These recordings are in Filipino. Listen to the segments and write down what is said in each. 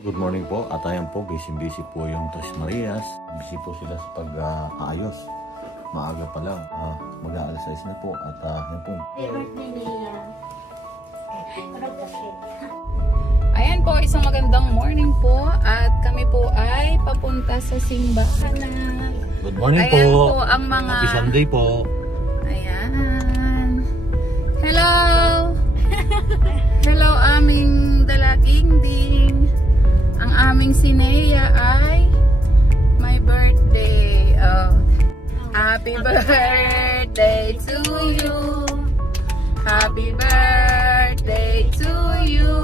Good morning po, at ayan po, busy po yung Tres Marias. Busy po sila sa pag-aayos. Maaga pa lang, mag-aalas 6 na po at yan po. Ayan po, isang magandang morning po at kami po ay papunta sa simbahan na. Good morning ayan po. Po ang mga Happy Sunday po. Ayan. Hello. Hello aming dalaging ding. Ang aming Sinea ay my birthday. Oh. Happy birthday to you. Happy birthday to you.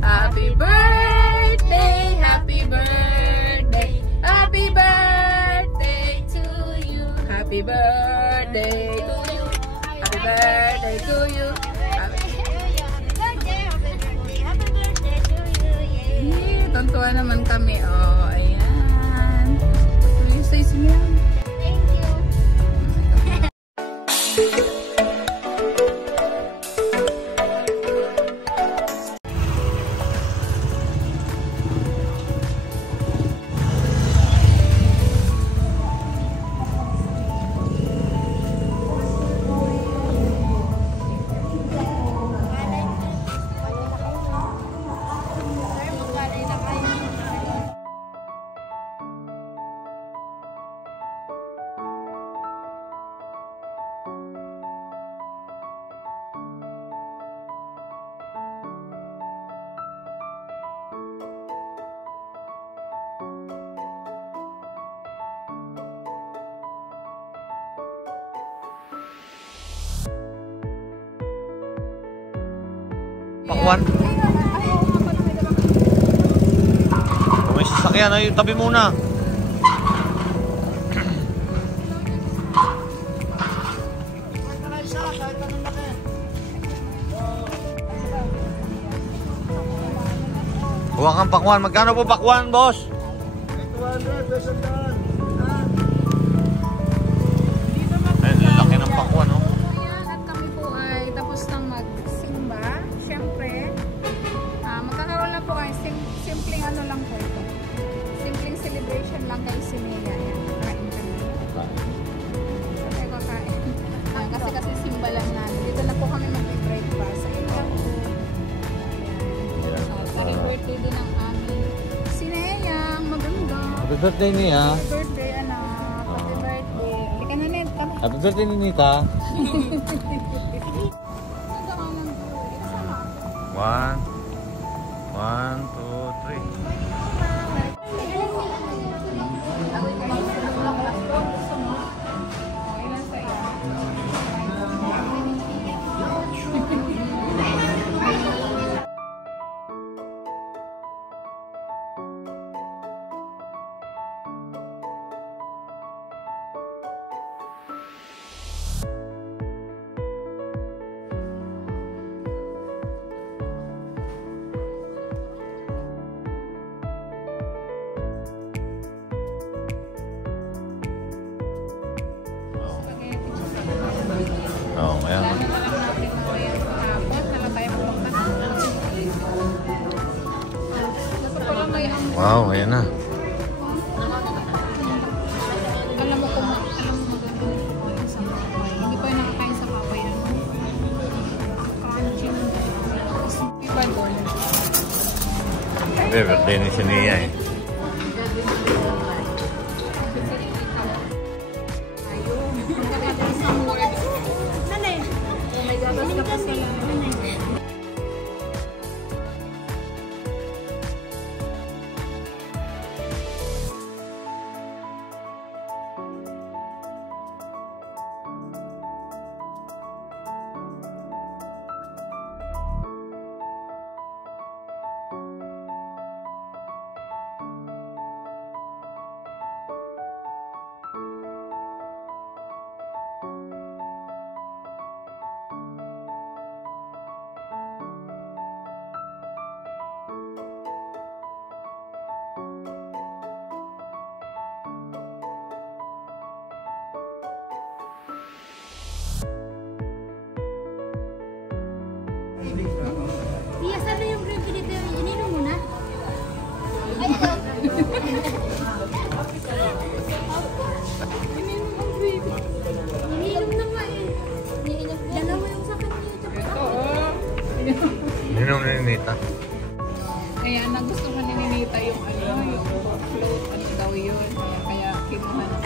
Happy birthday, happy birthday, happy birthday to you. Happy birthday to you. Happy birthday to you. Tuntua naman kami. Oh, ayan. Please say sila. Thank you. Pakwan. Kung may sasakyan, ay tabi muna. Huwag kang pakwan. Magkano po pakwan, boss? 200 pesos daan. Ay, lalaki ng pakwan, no? Ayan, at kami po ay tapos nang magsimba. Siyempre, magkakaroon lang po kayo. Simpleng ano lang po ito. Simpleng celebration lang kay Sinea. Ayan, kakain kami. Kasi kakain. Kasi simba lang namin. Dito na po kami mag-breakfast. Ayun lang po. Happy birthday din ang aming Sinea. Maganda. Happy birthday niya. Happy birthday, anak. Happy birthday. Halika na, Ned. Come. Happy birthday ni Nita. One, 2, 3. Oh, ayan. Wow, ayan na. Alam mo kung hindi pa yung nakakain sa papayan. Crunchy. Iba doon. Happy birthday ni Sinea eh. Ayun. Isang word. Nanay. Oh my God, basta pa sila. Kaya nagustuhan ni Ninita yung yung float, ano daw yun. Kaya kinuha na.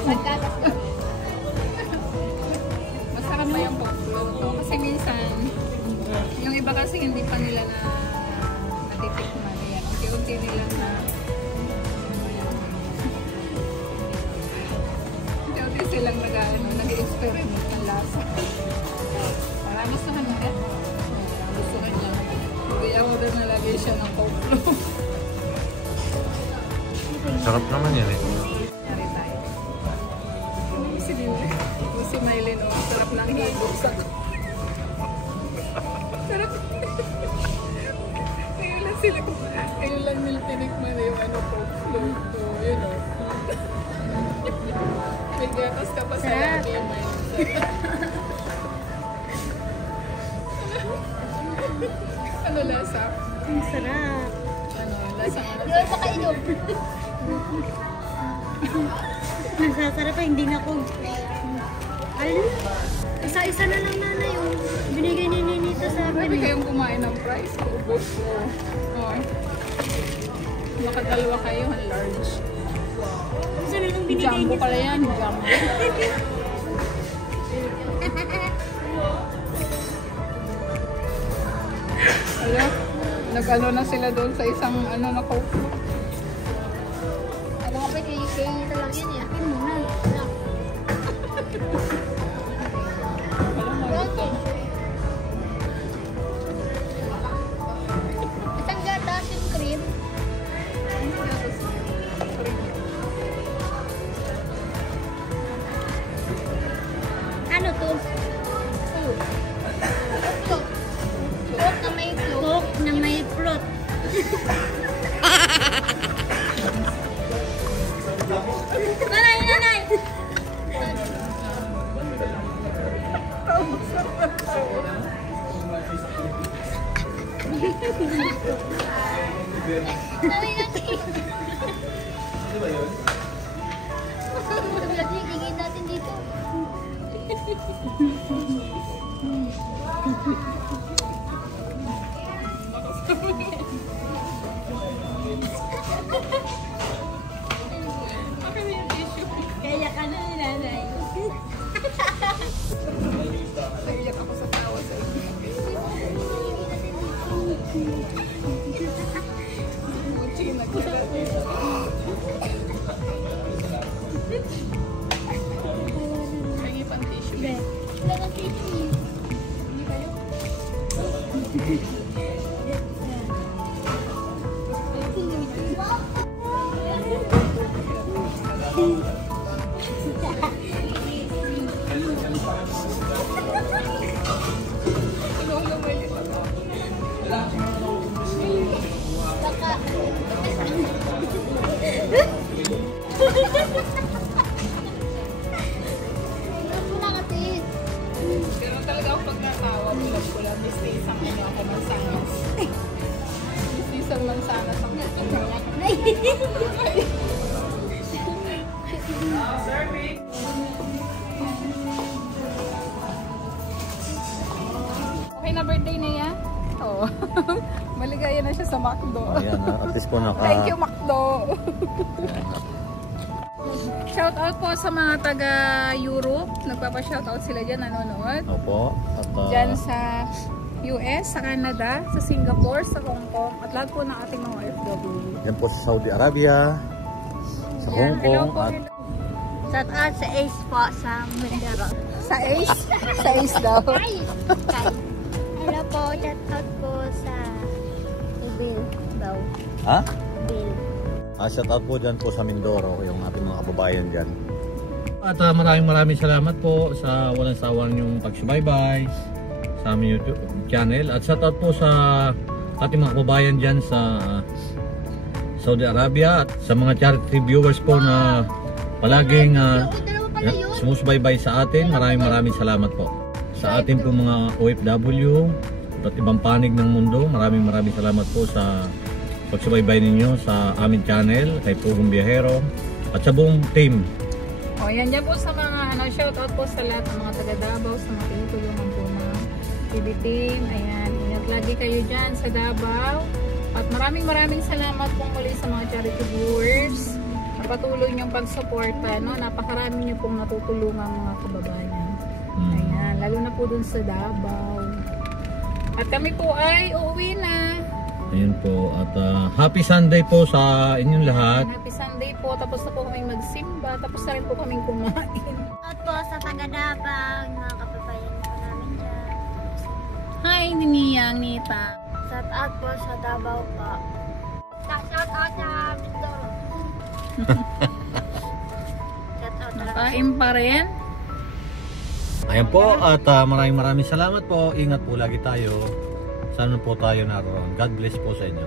Masarap pa yung float. Kasi minsan, yung iba kasi hindi pa nila natitikman. Ayan, unti-unti nila unti-unti silang nag-experiment ng lasa. Parang gustuhan na yan. Gustuhan niya. Kaya mo doon nalagay siya ng coke float. Sarap naman yan eh. Nari tayo. Si Mylene, sarap ng higop sa sarap. Ngayon lang nila tinikman yung coke float. So, yun o. May gatas ka pa sa labi yung Mylene. Ano lasa? Ang sarap. Ano, lasa nga. Yung pakainom. Nasasarap hindi na ko. Alam, isa-isa na lang nanay yung binigay ni Ninita sa akin. Pwede kayong kumain ng fries. Ubus mo. Oh. Makadalawa kayo, ang large. Isa na lang binigay Jumbo pala yan, jumbo. Alam, nag-ano na sila doon sa isang na coke. Ano ka pa kay Ninita lang yan eh. Akin muna. Alam mo, ito. Isang gatas yung cream. Ano to? Coke na may float. Coke na may float. Nanay, nanay! Nanay, nanay! Ano ba yun? Tigil natin dito. Kaya ka na ni nanay. Naiyak ako sa tawa sa inyo. Muchi, nagkalat. May ipang tissue. Wala ng tissue. Hindi kayo? Pero talaga ako pag natawa, pula-pula, mistisang ako mansanas. Mistisang mansanas ang okay na birthday niya? Oo. Maligaya na siya sa McDo. Ayan, at least po Thank you, McDo. Shout out po sa mga taga Europe. Nagpapa-shout out sila dyan, nanonood. Opo. At, Dyan sa US, sa Canada, sa Singapore, sa Hong Kong, at lahat po ng ating mga OFW. yan po sa Saudi Arabia, sa Hong Hello Kong, po, at hello. Shout out sa Ace po sa Mindoro. Sa Ace? Sa Ace daw. Hello po, shout out po sa Bill daw. ha? Bill. Shout out po dyan po sa Mindoro, yung ating mga kababayan dyan. At maraming salamat po sa walang sawang yung pagsubaybay sa aming YouTube channel. At shout out po sa ating mga kababayan dyan sa Saudi Arabia at sa mga charity viewers po na palaging sumusubaybay sa atin. Maraming salamat po. Sa ating po mga OFW at ibang panig ng mundo, maraming salamat po sa pagsubaybay ninyo sa aming channel, kay Pugong Biyahero at sa buong team. O, yan dyan po sa mga shout out po sa lahat ng mga taga Davao, sa mga tinutulungan po ng TV team. Ayan, ingat lagi kayo dyan sa Davao. At maraming salamat po muli sa mga charity viewers. Patuloy niyong pagsuporta, no? Napakarami niyo pong natutulungan mga kababayan. Ayan, lalo na po dun sa Davao. At kami po ay uuwi na. Ayun po, at happy Sunday po sa inyong lahat. Happy Sunday po, tapos na po kaming magsimba, tapos na rin po kaming kumain. At po sa taga-Dabang, mga kababayan po namin dyan. Hi, Niniyang, Nita. Shout out po sa Davao po. Shout out sa Mindoro. Shout out talaga. Nakain pa rin. Ayan po, at maraming salamat po. Ingat po lagi tayo. Sana po tayo naroon. God bless po sa inyo.